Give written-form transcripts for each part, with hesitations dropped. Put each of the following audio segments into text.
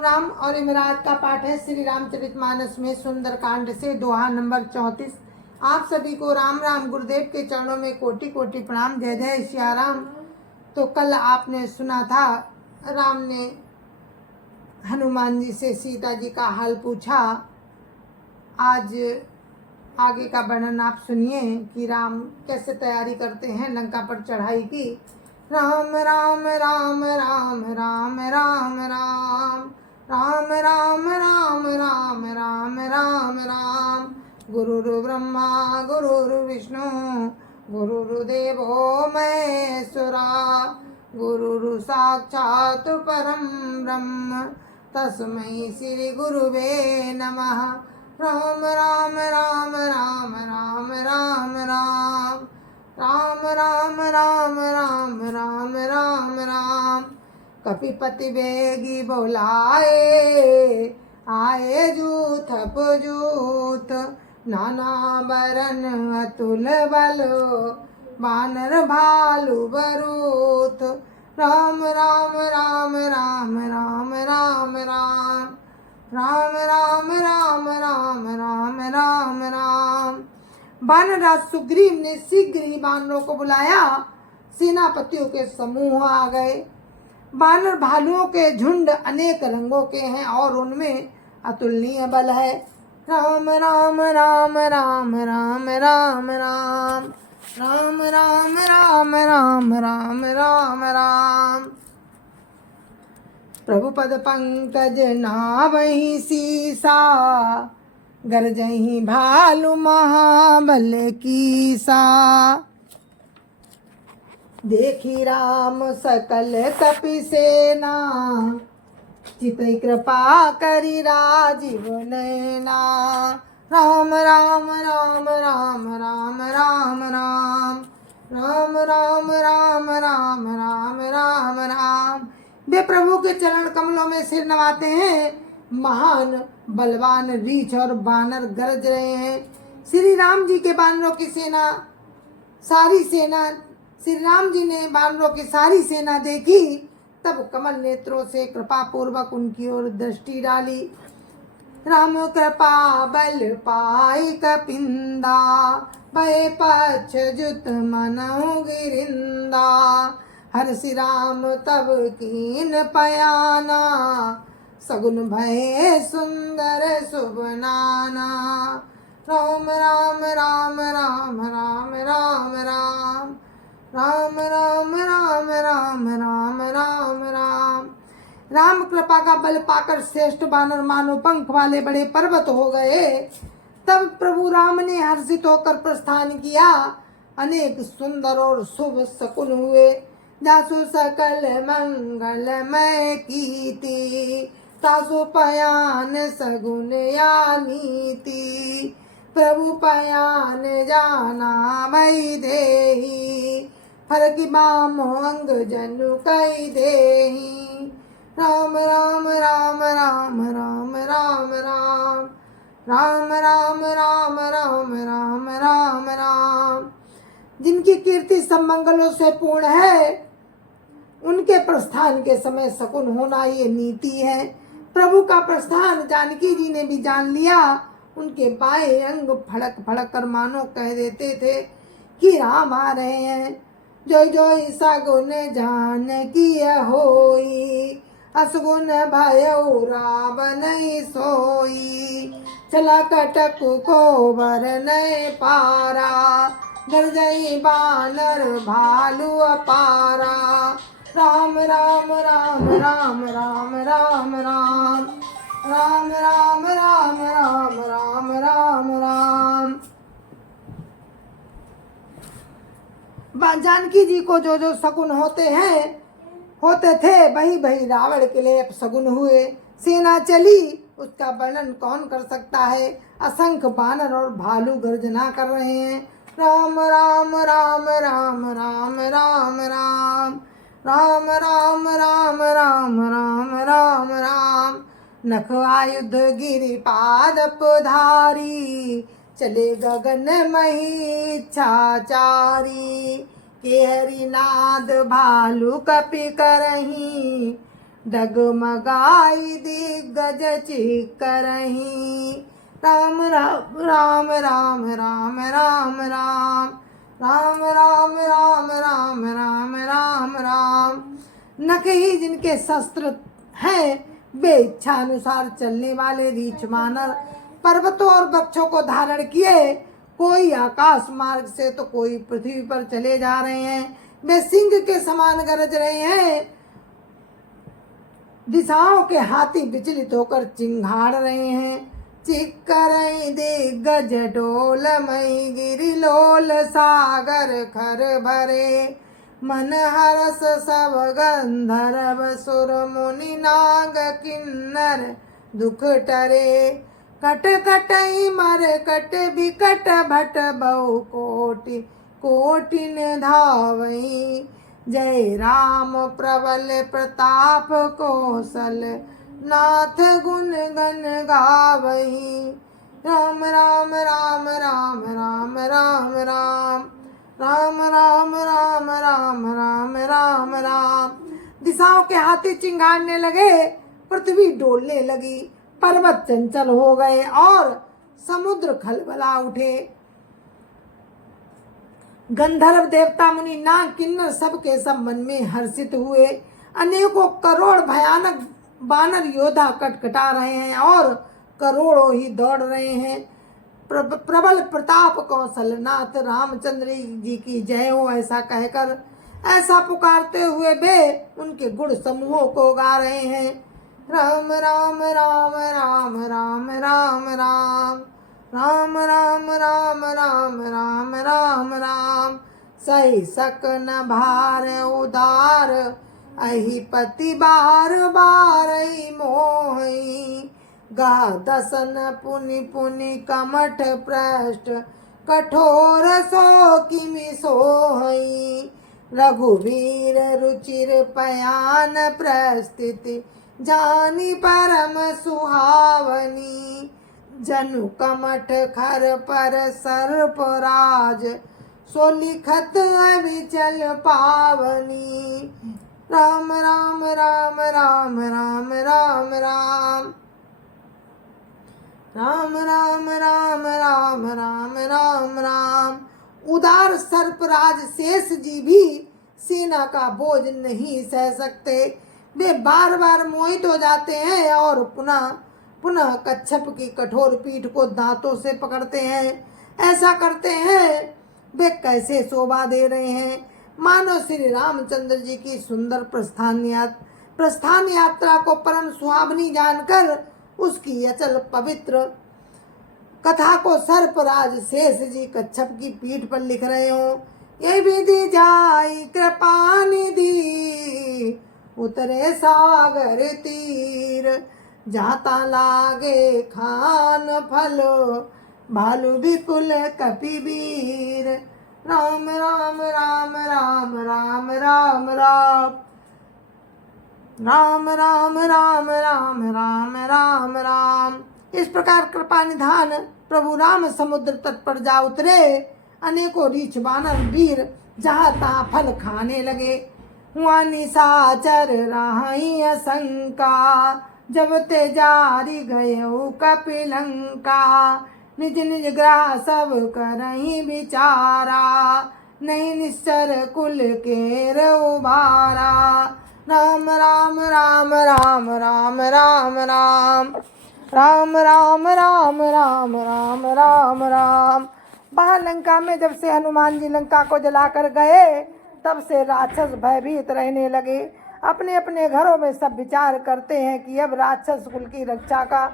राम और इमरात का पाठ है श्री रामचरितमानस में सुंदरकांड से दोहा नंबर 34। आप सभी को राम राम। गुरुदेव के चरणों में कोटि कोटि प्रणाम। जय जय सियाराम। तो कल आपने सुना था, राम ने हनुमान जी से सीता जी का हाल पूछा। आज आगे का वर्णन आप सुनिए कि राम कैसे तैयारी करते हैं लंका पर चढ़ाई की। राम राम राम राम राम राम राम राम राम राम राम राम राम राम। गुरुर् ब्रह्मा गुरुर्विष्णु गुरुर्देवो महेश्वरा। गुरुर् साक्षात् परं ब्रह्म तस्मै श्री गुरुवे नमः। राम राम राम राम राम राम राम राम राम राम राम राम राम राम। कपिपति बेगी बोलाए, आए जूथ जूथ नाना बरन अतुल बलो बानर भालू बरूथ। राम राम राम राम राम राम राम राम राम राम राम राम राम राम। वानरराज सुग्रीव ने शीघ्र ही वानरों को बुलाया। सेनापतियों के समूह आ गए। वानर भालुओं के झुंड अनेक रंगों के हैं और उनमें अतुलनीय बल है। राम राम राम राम राम राम राम राम राम राम राम राम राम राम। प्रभु पद पंकज नावहि सीसा, गरजहि भालु महाबल कीसा। देखी राम सकल कपि सेना, चितई कृपा करि राजीव नयना। राम राम राम राम राम राम राम राम राम राम राम राम राम राम। वे प्रभु के चरण कमलों में सिर नवाते हैं। महान बलवान रीछ और बानर गरज रहे हैं। श्री राम जी के बानरों की सेना, सारी सेना, श्री राम जी ने बानरों की सारी सेना देखी, तब कमल नेत्रों से कृपा पूर्वक उनकी ओर दृष्टि डाली। राम कृपा बल पाई कपिंदा, भय पक्ष जुत मनहु गिरिंदा। हर्षि राम तब कीन पयाना, सगुन भय सुंदर शुभ नाना। राम राम राम राम राम राम राम राम राम राम राम राम राम राम। राम कृपा का बल पाकर श्रेष्ठ वानर मानो पंख वाले बड़े पर्वत हो गए। तब प्रभु राम ने हर्षित होकर प्रस्थान किया। अनेक सुंदर और शुभ शकुन हुए। जासु सकल मंगलमय कीर्ति, तासु पयान सगुन या नीति। प्रभु पयान जाना मई देही, फरकि बामो अंग जनु कई देही। राम राम राम राम राम राम राम राम राम राम राम राम राम राम। जिनकी कीर्ति सब मंगलों से पूर्ण है, उनके प्रस्थान के समय शकुन होना ये नीति है। प्रभु का प्रस्थान जानकी जी ने भी जान लिया। उनके बाएं अंग फड़क फड़क कर मानो कह देते थे कि राम आ रहे हैं। जो जो सगुन जान की होई, असगुन भयउ रावण सोई। चला कटक को बर नहीं पारा, गरजई बानर भालू अपारा। राम राम राम राम राम राम राम राम राम राम राम राम राम राम। जानकी जी को जो जो शकुन होते थे, वही वही रावण के लिए शकुन हुए। सेना चली, उसका वर्णन कौन कर सकता है। असंख्य बानर और भालू गर्जना कर रहे हैं। राम राम राम राम राम राम राम राम राम राम राम राम राम राम। नख आयुध गिरिपाद धारी, चले गगन मही इच्छाचारी। केहरी नाद भालू कपि करही, डगमगाई दिग्गज चिक्करहीं। राम राम राम राम राम राम राम राम राम राम राम राम राम राम। नख ही जिनके शस्त्र हैं, वे इच्छा अनुसार चलने वाले रीछ वानर पर्वतों और वृक्षों को धारण किए। कोई आकाश मार्ग से तो कोई पृथ्वी पर चले जा रहे हैं। वे सिंह के समान गरज रहे हैं। दिशाओं के हाथी विचलित होकर चिंघाड़ रहे हैं। चिक्करई दिग्गज डोलमई गिरिलोल सागर खर भरे। मन हरस सब गंधर्व सुर मुनि नाग किन्नर दुख टरे। कट कटई मर कट बिकट भट बहु कोटि कोटिन धावई। जय राम प्रबल प्रताप कौशल नाथ गुण गण गावही। राम राम राम राम राम राम राम राम राम राम राम राम राम राम। दिशाओं के हाथी चिंगारने लगे, पृथ्वी डोलने लगी, पर्वत चंचल हो गए और समुद्र खलबला उठे। गंधर्व देवता मुनि नाग किन्नर सबके सब मन में हर्षित हुए। अनेकों करोड़ भयानक वानर योद्धा कटकटा रहे हैं और करोड़ों ही दौड़ रहे हैं। प्रबल प्रताप कौशल नाथ रामचंद्र जी की जय हो, ऐसा कहकर ऐसा पुकारते हुए वे उनके गुण समूहों को गा रहे हैं। राम राम राम राम राम राम राम राम राम राम राम राम राम राम। सही सकन भार उदार अहि पति बार बार मोहि। गा दसन पुनि पुनि कमठ पृष्ठ कठोर सो किमि सोहई। रघुवीर रुचिर पयान प्रस्थिति जानी परम सुहावनी। जनु कमठ खर पर सर्पराज सो लिखत अविचल पावनी। राम राम राम राम राम राम राम राम राम राम राम राम राम राम। उदार सर्पराज शेष जी भी सेना का बोझ नहीं सह सकते। वे बार बार मोहित हो जाते हैं और पुनः पुनः कच्छप की कठोर पीठ को दांतों से पकड़ते हैं। ऐसा करते हैं वे कैसे शोभा दे रहे हैं, मानो श्री रामचंद्र जी की सुंदर प्रस्थान यात्रा को परम सुहावनी जानकर उसकी अचल पवित्र कथा को सर्पराज शेष जी कच्छप की पीठ पर लिख रहे हो। ये विधि जाई कृपा निधि उतरे सागर तीर। जाता लागे खान फलो भालू विकुल कपिवीर। राम राम राम राम राम राम राम राम राम राम राम राम राम राम। इस प्रकार कृपा निधान प्रभु राम समुद्र तट पर जा उतरे। अनेकों रीछ वानर वीर जहाँ तहाँ फल खाने लगे। हुआ निशाचर राही असंका जब ते जारी गए कपिलंका। निज निज ग्रह सब करही विचारा नहीं निश्चर कुल केर उबारा। राम राम राम राम राम राम राम राम राम राम राम राम राम राम। वहाँ लंका में जब से हनुमान जी लंका को जलाकर गए तब से राक्षस भयभीत रहने लगे। अपने अपने घरों में सब विचार करते हैं कि अब राक्षस कुल की रक्षा का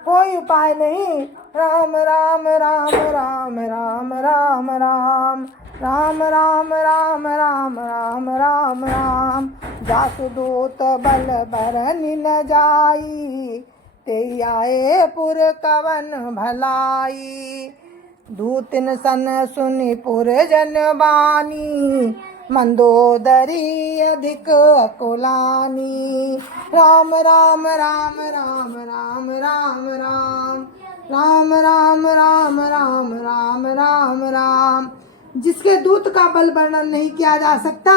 कोई उपाय नहीं। राम राम राम राम राम राम राम राम राम राम राम राम राम राम। जासुदूत बल भरनि न जाई ते आए पुर कवन भलाई। दूतिन सन सुनि पुर जन बानी मंदोदरी अधिक अकुलानी। राम राम राम राम राम राम राम राम राम राम राम राम राम राम। जिसके दूत का बल वर्णन नहीं किया जा सकता,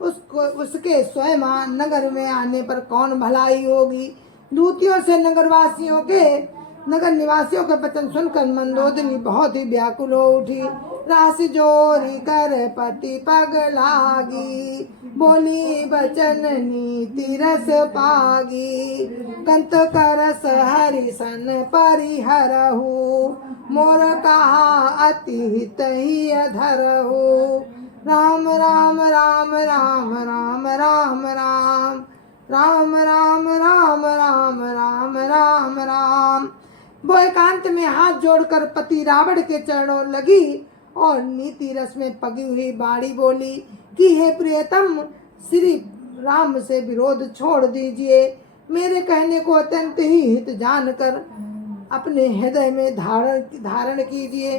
उसको उसके स्वयं नगर में आने पर कौन भलाई होगी। दूतियों से नगर निवासियों के वचन सुनकर मंदोदरी बहुत ही व्याकुल हो उठी। रास जोरी कर पति पग लागी, बोली बचन नीति रस पागी। कंत करस हरिसन परिहरहु, मोर कहा अति हित ही धरहु। राम राम राम राम राम राम राम राम राम राम राम राम राम राम। वो एकांत में हाथ जोड़कर पति रावण के चरणों लगी और नीति रस में पगी हुई बाणी बोली कि हे प्रियतम, श्री राम से विरोध छोड़ दीजिए। मेरे कहने को अत्यंत ही हित जानकर अपने हृदय में धारण कीजिए।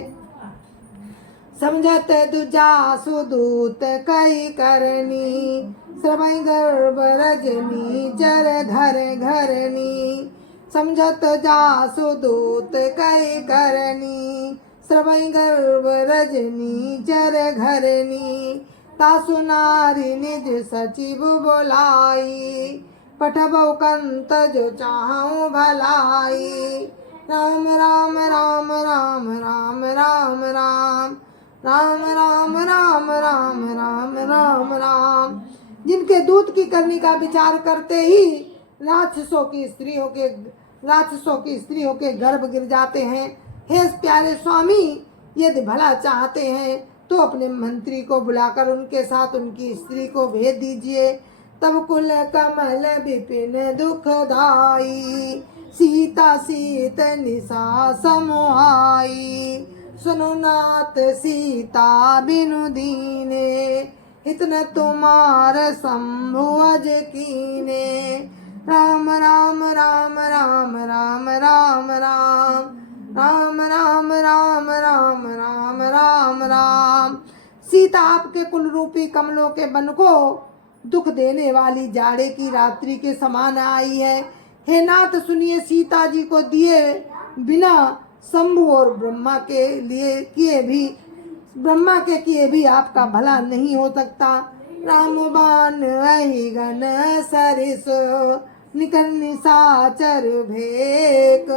समझत दुजा सुदूत कई करनी, श्रवै गर्भ रजनी जर धर घरनी। समझत जासु दूत कई करनी, श्रवै गर्भ रजनी जर घरनी। तासु नारी निज सचिव बोलाई, पठबौ कंत जो चाहूं भलाई। राम राम राम राम राम राम राम राम राम राम राम राम राम राम। जिनके दूत की करनी का विचार करते ही राक्षसों की स्त्रियों के गर्भ गिर जाते हैं। हे प्यारे स्वामी, यदि भला चाहते हैं तो अपने मंत्री को बुलाकर उनके साथ उनकी स्त्री को भेज दीजिए। तब कुल कमल विपिन दुखदाई, सीता सीत निशा समोहाई। सुनो नाथ सीता बिनु दीने, इतने तुम्हार शंभु अज कीने। राम राम राम राम राम राम राम राम राम राम राम राम राम राम। सीता आपके कुल रूपी कमलों के बन को दुख देने वाली जाड़े की रात्रि के समान आई है। हे नाथ सुनिए, सीता जी को दिए बिना शंभु और ब्रह्मा के किए भी आपका भला नहीं हो सकता। रामबान अहि गण सरिस, निकल निशाचर भेक।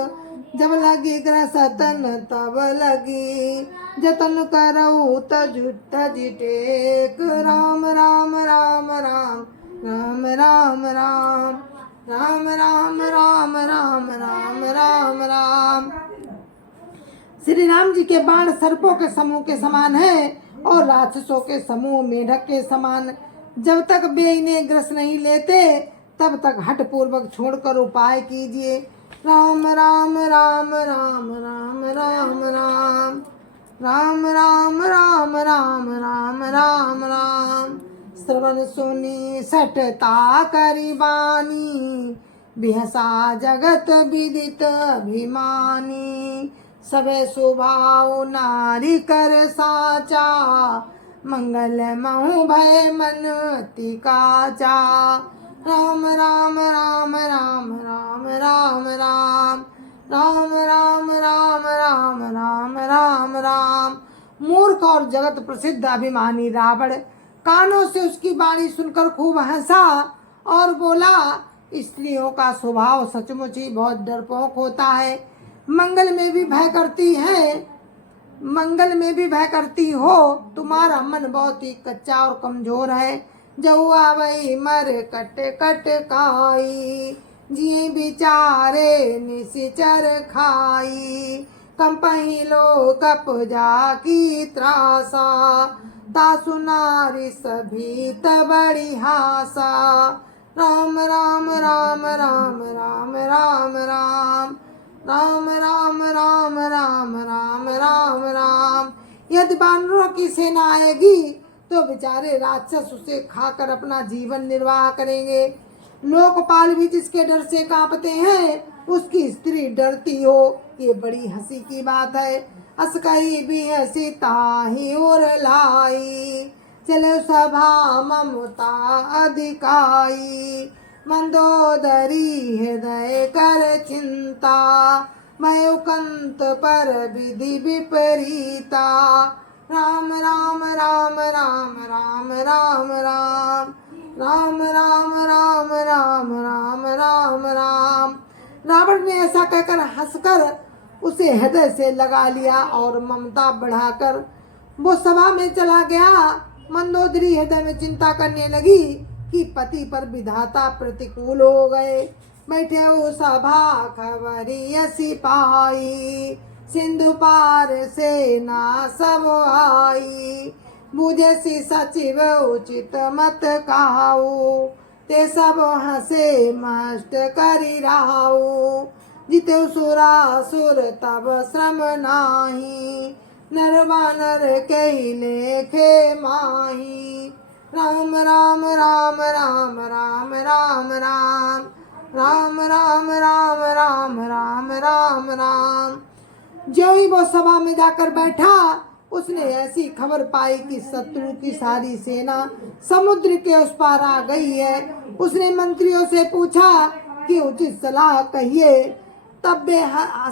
जब लगी ग्रसतन तब लगी, जतन करऊ तजि टेक। राम राम राम राम राम राम राम राम राम राम राम राम राम राम। श्री राम जी के बाण सर्पों के समूह के समान है और राक्षसों के समूह मेढक के समान। जब तक वे इन्हें ग्रस नहीं लेते तब तक हठ पूर्वक छोड़कर उपाय कीजिए। राम राम राम राम राम राम राम राम राम राम राम राम राम राम। श्रवण सुनी सठता करिबानी, बिहसा जगत विदित अभिमानी। सबे स्वभाव नारी कर साचा, मंगल महु भय मन अति काचा। राम राम राम राम राम राम राम राम राम राम राम राम राम राम। मूर्ख और जगत प्रसिद्ध अभिमानी रावण कानों से उसकी वाणी सुनकर खूब हंसा और बोला, स्त्रियों का स्वभाव सचमुच ही बहुत डरपोक होता है। मंगल में भी भय करती हो। तुम्हारा मन बहुत ही कच्चा और कमजोर है। जहुआ वही मर कट कट खाई, जिए बिचारे निशिचर खाई। कंपही लो कप जा की त्रासा, तासु नारी सभी तबड़ी हासा। राम राम राम राम राम राम राम राम राम राम राम राम राम राम। यदि बानरों की सेना आएगी तो बेचारे राक्षस उसे खाकर अपना जीवन निर्वाह करेंगे। लोकपाल भी जिसके डर से कांपते हैं, उसकी स्त्री डरती हो, ये बड़ी हंसी की बात है। असकई भी हंसी ताही और लाई, चले सभा ममता अधिकाई। मंदोदरी हृदय कर चिंता, मैं उकंत पर विधि विपरीता। राम राम राम राम राम राम राम राम राम राम राम राम राम राम। रावण ने ऐसा कहकर हंसकर उसे हृदय से लगा लिया और ममता बढ़ाकर वो सभा में चला गया। मंदोदरी हृदय में चिंता करने लगी कि पति पर विधाता प्रतिकूल हो गए। बैठे वो सभा खबरी सिपाही, सिंधु पार सेना सब आई। बुझे सी सचिव उचित मत कहाऊ, ते सब हंसे मस्त करी राहू। जिते सुरासुर तब श्रम नाही, नर बानर कही लेखे माही। राम राम राम राम राम राम राम राम राम राम राम राम राम राम। जो ही वो सभा में जाकर बैठा, उसने ऐसी खबर पाई कि शत्रु की सारी सेना समुद्र के उस पार आ गई है। उसने मंत्रियों से पूछा कि उचित सलाह कहिए। तब वे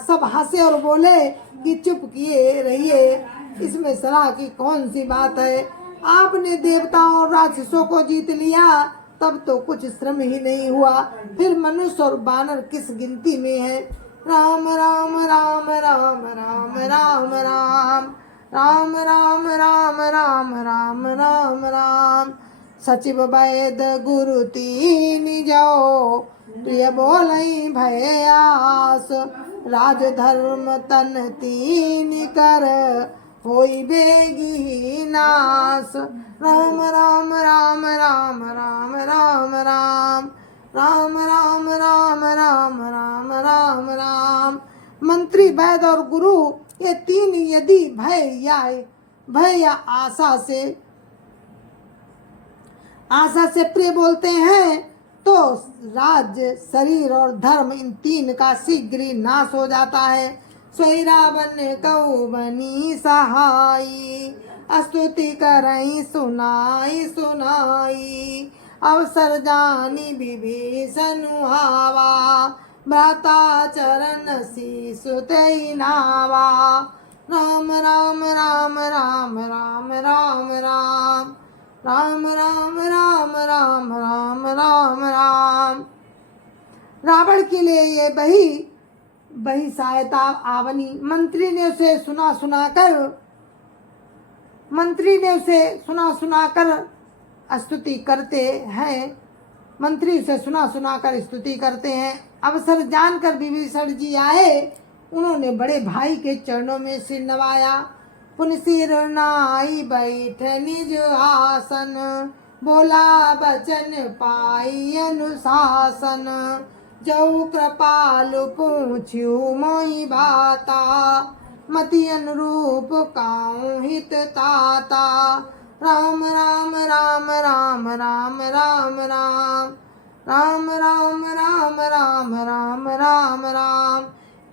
सब हंसे और बोले कि चुप किए रहिए, इसमें सलाह की कौन सी बात है। आपने देवताओं और राक्षसों को जीत लिया, तब तो कुछ श्रम ही नहीं हुआ, फिर मनुष्य और बानर किस गिनती में है। राम राम राम राम राम राम राम राम राम राम राम राम राम राम। सचिव वैद गुरु तीन जाओ, प्रिय बोलई भय आस। राज धर्म तन तीन कर, होई बेगी नास। राम राम राम राम राम राम राम राम राम राम राम राम राम राम। मंत्री वैद और गुरु ये तीन यदि भय या आशा से प्रिय बोलते हैं, तो राज्य शरीर और धर्म इन तीन का शीघ्र ही नाश हो जाता है। सोई रावण कऊ बनी सहाई, स्तुति करई सुनाई सुनाई। अवसर जानी विभीषण आवा, भ्राता चरण शीसु तेई नावा। राम राम राम राम राम राम राम राम राम राम राम राम राम राम। रावण के लिए ये बही सहायता आवनी। मंत्री ने उसे सुना सुना कर स्तुति करते हैं। मंत्री उसे सुना कर स्तुति करते हैं। अवसर जानकर विभीषण जी आए, उन्होंने बड़े भाई के चरणों में सिर नवाया। पुन सिर नाई बैठ निज आसन, बोला बचन पाई अनुशासन। जो कृपालु पूछ्यू मोहि बाता, मति अनुरूप काऊ हित ताता। राम राम राम राम राम राम राम राम राम राम राम राम राम राम।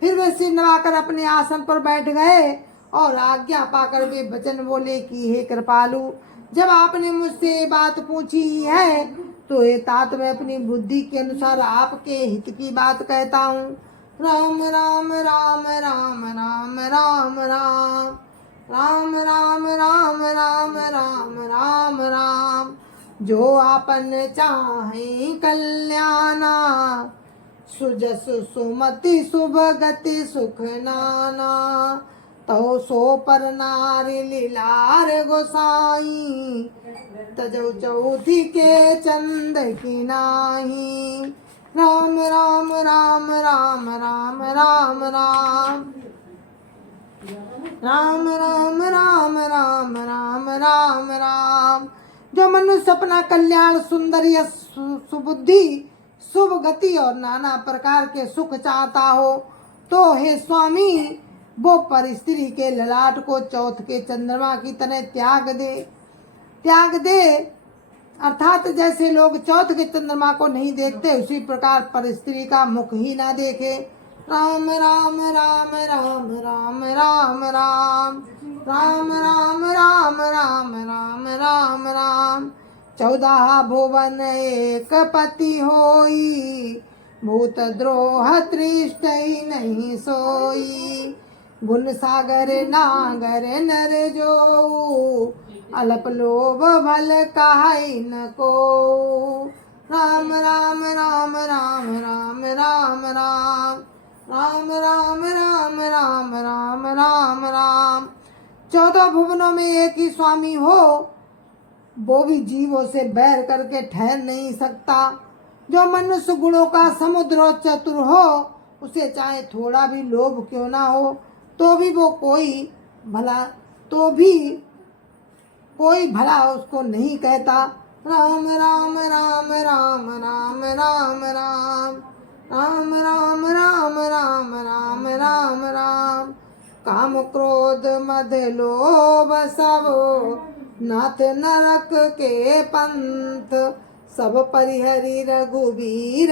फिर वे सिर नवाकर अपने आसन पर बैठ गए और आज्ञा पाकर वे वचन बोले कि हे कृपालु, जब आपने मुझसे बात पूछी है तो ये तात मैं अपनी बुद्धि के अनुसार आपके हित की बात कहता हूँ। राम राम राम राम राम राम राम राम राम राम राम राम राम राम। जो आपन चाहे कल्याणा, सुजस सुमति शुभ गति सुख नाना। तो सो पर नारी लीलार गोसाई, तजौ चौथी के चंद की नाही। राम राम राम राम राम राम राम राम राम राम राम राम राम राम। जो मनुष्य अपना कल्याण, सुंदर सुबुद्धि, शुभ गति और नाना प्रकार के सुख चाहता हो, तो हे स्वामी, वो पर स्त्री के ललाट को चौथ के चंद्रमा की तरह त्याग दे। अर्थात जैसे लोग चौथ के चंद्रमा को नहीं देखते, उसी प्रकार पर स्त्री का मुख ही ना देखे। राम राम राम राम राम राम राम राम राम राम राम राम राम राम। 14 भुवन एक पति होई, भूत द्रोह तृष्टि नहीं सोई। गुण सागर नागर नर जो, अलप लोभ भल काई न को। राम राम राम राम राम राम राम राम राम राम राम राम राम राम। 14 भुवनों में एक ही स्वामी हो, वो भी जीवों से बैर करके ठहर नहीं सकता। जो मनुष्य गुणों का समुद्र और चतुर हो, उसे चाहे थोड़ा भी लोभ क्यों ना हो, तो भी कोई भला उसको नहीं कहता। राम राम राम राम राम राम राम राम राम राम राम राम राम राम। काम क्रोध मद लोभ सब नाथ नरक के पंथ, सब परिहरि रघुबीर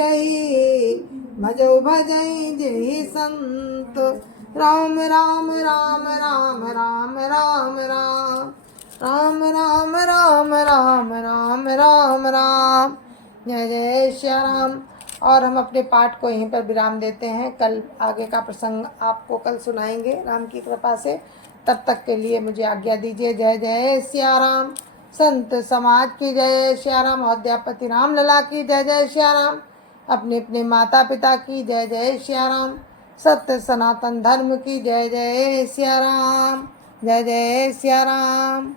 भजो भजई जय संत। राम राम राम राम राम राम राम राम राम राम राम राम राम राम। जय जय श्या राम। और हम अपने पाठ को यहीं पर विराम देते हैं। कल आगे का प्रसंग आपको कल सुनाएंगे राम की कृपा से। तब तक के लिए मुझे आज्ञा दीजिए। जय जय श्या राम। संत समाज की जय श्या राम। अयोध्यापति राम लला की जय जय श्या राम। अपने अपने माता पिता की जय जय श्या राम। सत्य सनातन धर्म की जय जय श्या राम। जय जय श्या राम।